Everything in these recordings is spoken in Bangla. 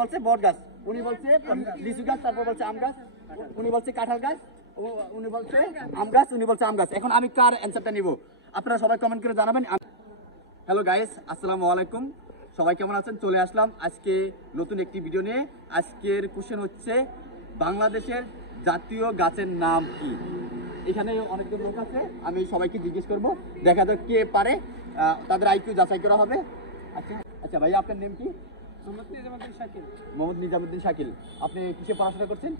বলছে বট গাছ, উনি বলছে লিচু গাছ, তারপর বলছে আম গাছ, উনি বলছে কাঁঠাল গাছ, উনি বলছে আম গাছ, উনি বলছে আম গাছ। এখন আমি কার অ্যান্সারটা নিব আপনারা সবাই কমেন্ট করে জানাবেন। হ্যালো গাইস, আসসালামু আলাইকুম, সবাই কেমন আছেন? চলে আসলাম আজকে নতুন একটি ভিডিও নিয়ে। আজকের কোশ্চেন হচ্ছে বাংলাদেশের জাতীয় গাছের নাম কি? এখানে অনেকজন লোক আছে, আমি সবাইকে জিজ্ঞেস করব, দেখা যাক কে পারে, তাদের আইকিউ যাচাই করা হবে। আচ্ছা আচ্ছা ভাই, আপনার নেম কি? মোহাম্মদ নিজামুদ্দিন শাকিল। আপনি কিসে পড়াশোনা করছেন?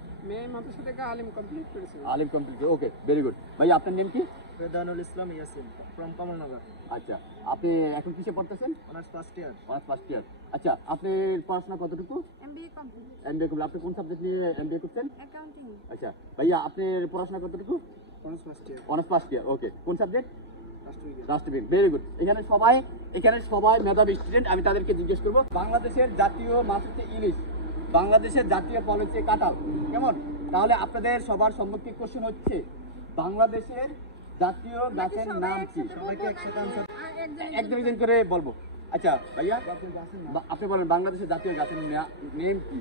আলিম কমপ্লিট, ওকে, ভেরি গুড। ভাই আপনার নেম কি? রেদানুল ইসলাম ইয়াসিন ফ্রম কমলনগর। আচ্ছা, আপনি এখন কিসে পড়তেছেন? Honours first year. Honours first ইয়ার। আচ্ছা, আপনি পড়াশোনা কতটুকু? MBA complete. MBA complete. আপনি কোন সাবজেক্ট নিয়ে এমবিএ করছেন? অ্যাকাউন্টিং। আচ্ছা ভাইয়া, আপনার পড়াশোনা কতটুকু? Honours first year. Honours first year, okay. কোন সাবজেক্ট? রাষ্ট্রবিজ্ঞান। রাষ্ট্রবিজ্ঞান, ভেরি গুড। এখানে সবাই মেধাবী স্টুডেন্ট। আমি তাদেরকে জিজ্ঞেস করব, বাংলাদেশের জাতীয় মাছ হচ্ছে ইলিশ, বাংলাদেশের জাতীয় ফল হচ্ছে কাঁঠাল, কেমন? তাহলে আপনাদের সবার সম্মুখে কোশ্চেন হচ্ছে বাংলাদেশের জাতীয় গাছের নাম কি? সবাইকে একসাথে আনসার একজন একজন করে বলবো। আচ্ছা ভাইয়া, আপনি বলেন বাংলাদেশের জাতীয় গাছের নেম কি?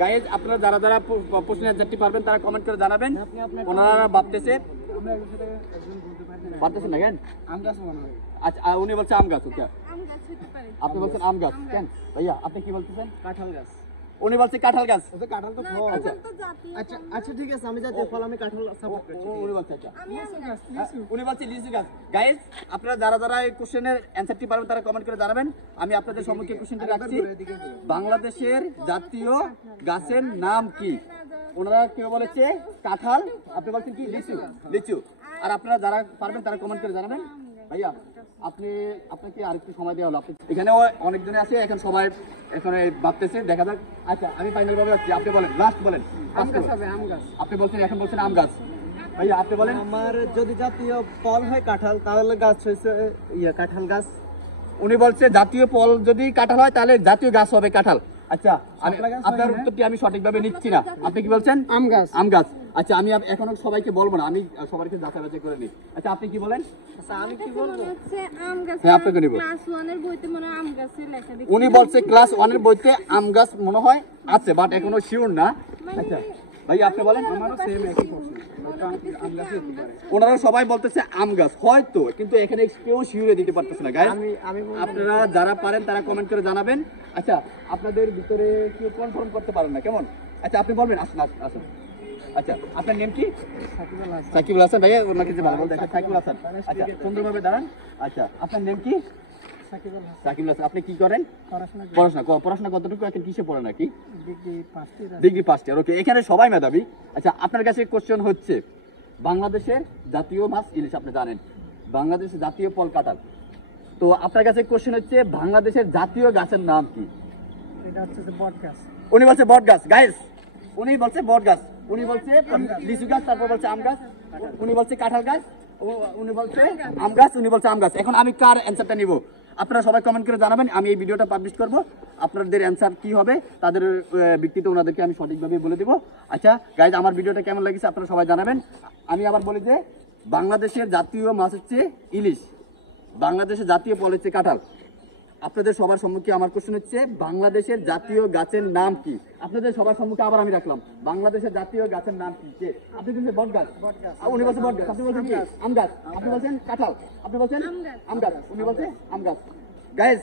গাইজ, আপনারা যারা যারা প্রশ্নের অ্যান্সারটি পারবেন তারা কমেন্ট করে জানাবেন। ওনারা ভাবতেছে আমরা একজন বলতে পারি না। পারতেছেন না কেন? আম গাছ মনে হয়। আচ্ছা, উনি বলছে আম গাছ, ওকে। আম গাছ হতে পারে। আপনি বলছেন আম গাছ, কেন ভাইয়া আপনি কি বলতেছেন? কাঁঠাল গাছ। উনি বলছে কাঁঠাল গাছ। ওটা কাঁঠাল তো না, ফল। কাঁঠাল তো জাতীয় আচ্ছা ফল না। আচ্ছা ঠিক আছে, আমি জাতীয় ফল, আমি কাঁঠাল সাপোর্ট করছি। উনি বলছে আচ্ছা, আমি আম গাছ। উনি বলছে লিচু গাছ। গাইজ, আপনারা যারা যারা এই কোশ্চেনের অ্যান্সারটি পারবেন তারা কমেন্ট করে জানাবেন। আমি আপনাদের সম্মুখে কোশ্চেনটি রাখছি, বাংলাদেশের জাতীয় গাছের নাম কি? ওনারা কেউ বলেছে কাঁঠাল, আপনি বলছেন কি লিচু, লিচু। আর আপনারা যারা পারবেন তারা কমেন্ট করে জানাবেন। ভাইয়া, আপনাকে আরেকটু সময় দেওয়া হলো। আপনি এখানে অনেকজনে আছে, এখন সবাই এখানে ভাবতেছে, দেখা যাক। আচ্ছা, আমি ফাইনাল ভাবে যাচ্ছি, আপনি বলেন, লাস্ট বলেন। আম গাছ হবে, আম গাছ। আপনি বলছেন, এখন বলছেন আম গাছ। ভাইয়া আপনি বলেন। আমার যদি জাতীয় ফল হয় কাঁঠাল, তাহলে গাছ হয়েছে কাঁঠাল গাছ। উনি বলছে জাতীয় ফল যদি কাঁঠাল হয় তাহলে জাতীয় গাছ হবে কাঁঠাল। আচ্ছা, আপনার হয়, উত্তরটি আমি সঠিকভাবে নিচ্ছি না। আপনি কি বলছেন? আম গাছ। আম গাছ। আচ্ছা, আমি এখনো সবাইকে বলবো না, আমি সবাইকে যাচাই বাছাই করে নিই। আচ্ছা, আপনি কি বলেন? আচ্ছা আমি কি আমার কাছে বলবো? মনে হচ্ছে আম গাছ। হ্যাঁ, আপনাকে নিব। ক্লাস 1 এর বইতে মনে হয় আম গাছের লেখা দেখি। উনি বলছে ক্লাস 1 এর বইতে আম গাছ মনে হয় আছে, বাট এখনো শিওর না। আচ্ছা ভাই, আপনি বলেন। আমারও সেম একই প্রশ্ন। আম গাছই হতে পারে। ওনারা সবাই বলতেছে আম গাছ হয়তো, কিন্তু এখানে কেউ শিওরে দিতে পারতেছে না গাইস। আমি আপনারা যারা পারেন তারা কমেন্ট করে জানাবেন। আচ্ছা, আপনাদের ভিতরে কেউ কনফার্ম করতে পারেন না, কেমন? আচ্ছা, আপনি বলবেন। আসুন আসুন। আচ্ছা, আপনার নেম কি? সাকিবুল হাসান। সাকিবুল হাসান। ভাইয়া ওনাকে যে ভালো দেখেন, সাকিবুল হাসান। আচ্ছা, সুন্দরভাবে দাঁড়ান। আচ্ছা, আপনার নেম কি? সাকিবুল হাসান। সাকিবুল হাসান। আপনি কি করেন? পড়াশোনা পড়াশোনা কতটুকু? এখন কিসে পড়েন নাকি? Degree first year. Degree first year, okay. এখানে সবাই মেধাবী। আচ্ছা, আপনার কাছে কোশ্চেন হচ্ছে বাংলাদেশের জাতীয় মাছ ইলিশ, আপনি জানেন। বাংলাদেশের জাতীয় ফল কাঁঠাল। তো আপনার কাছে কোশ্চেন হচ্ছে বাংলাদেশের জাতীয় গাছের নাম কি? এটা হচ্ছে বট গাছ। উনি বলছে বট গাছ। গাইস, উনি বলছে বট গাছ, উনি বলছে লিচু গাছ, তারপর বলছে আম গাছ, উনি বলছে কাঁঠাল গাছ, উনি বলছে আম গাছ, উনি বলছে আম গাছ। এখন আমি কার অ্যান্সারটা নিব আপনারা সবাই কমেন্ট করে জানাবেন। আমি এই ভিডিওটা পাবলিশ করব, আপনাদের অ্যান্সার কি হবে তাদের ব্যক্তিত্ব ওনাদেরকে আমি সঠিকভাবে বলে দিব। আচ্ছা গাইজ, আমার ভিডিওটা কেমন লাগছে আপনারা সবাই জানাবেন। আমি আবার বলি যে বাংলাদেশের জাতীয় মাছ হচ্ছে ইলিশ, বাংলাদেশের জাতীয় ফল হচ্ছে কাঁঠাল। আপনাদের সবার সম্মুখে আমার কোশ্চেন হচ্ছে বাংলাদেশের জাতীয় গাছের নাম কি? আপনাদের সবার সম্মুখে আবার আমি রাখলাম, বাংলাদেশের জাতীয় গাছের নাম কি? কে? আপনি বলছেন বট গাছ, উনি বলছেন বট গাছ, আপনি বলছেন কি আম গাছ, আপনি বলছেন কাঁঠাল, আপনি বলছেন আম গাছ, উনি বলছেন আম গাছ। গাইজ,